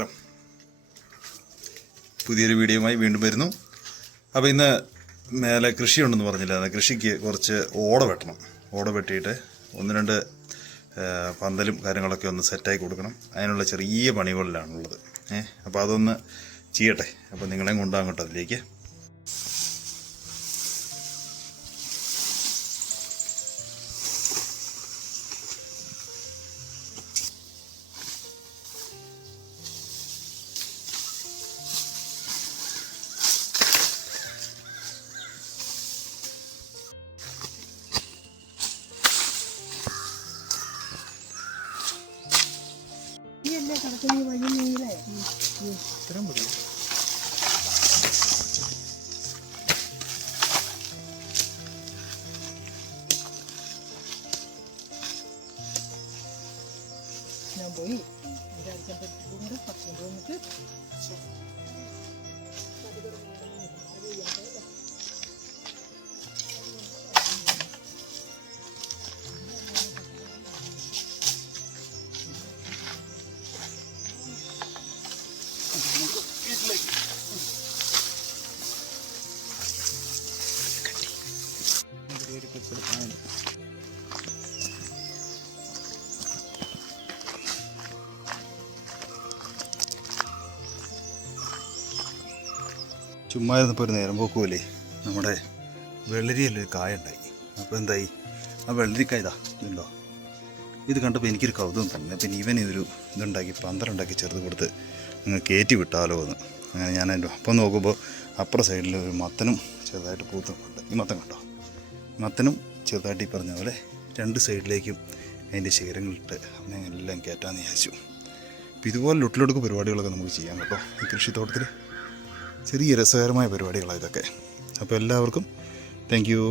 നമസ്കാരം. പുതിയൊരു വീഡിയോയുമായി വീണ്ടും വരുന്നു. അപ്പോൾ ഇന്ന് മേലെ കൃഷിയുണ്ടെന്ന് പറഞ്ഞില്ല. കൃഷിക്ക് കുറച്ച് ഓട വെട്ടണം. ഓട വെട്ടിയിട്ട് ഒന്ന് രണ്ട് പന്തലും കാര്യങ്ങളൊക്കെ ഒന്ന് സെറ്റാക്കി കൊടുക്കണം. അതിനുള്ള ചെറിയ പണികളിലാണുള്ളത്. അപ്പോൾ അതൊന്ന് ചെയ്യട്ടെ. അപ്പോൾ നിങ്ങളെയും കൊണ്ടാകട്ടെ അതിലേക്ക്. ഇത്രയും മതി. ഞാൻ പോയി വന്നിട്ട് ചുമ്മാ ഇരുന്നപ്പോൾ ഒരു നേരം പോക്കുമല്ലേ, നമ്മുടെ വെള്ളരിയിലൊരു കായ ഉണ്ടായി. അപ്പോൾ എന്തായി, ആ വെള്ളരിക്കായ ഇതുണ്ടോ, ഇത് കണ്ടപ്പോൾ എനിക്കൊരു കൗതുകം തന്നെ. പിന്നെ ഇവനൊരു ഇതുണ്ടാക്കി പന്തലുണ്ടാക്കി ചെറുത് കൊടുത്ത് നിങ്ങൾ കയറ്റി വിട്ടാലോ എന്ന്. അങ്ങനെ ഞാൻ എൻ്റെ അപ്പം നോക്കുമ്പോൾ അപ്പുറ സൈഡിൽ ഒരു മത്തനും ചെറുതായിട്ട് പൂത്തുന്നുണ്ട്. ഈ മത്തം കണ്ടോ, മത്തനും ചെറുതായിട്ട് ഈ പറഞ്ഞ പോലെ രണ്ട് സൈഡിലേക്കും അതിൻ്റെ ശിഖരങ്ങളിട്ട് അങ്ങനെ എല്ലാം കയറ്റാമെന്ന് വിചാരിച്ചു. അപ്പോൾ ഇതുപോലെ ലൊട്ടിലൊടുക്ക് പരിപാടികളൊക്കെ നമുക്ക് ചെയ്യാം കേട്ടോ. ഈ കൃഷിത്തോട്ടത്തിൽ ചെറിയ രസകരമായ പരിപാടികളാണ് ഇതൊക്കെ. അപ്പോൾ എല്ലാവർക്കും താങ്ക് യു.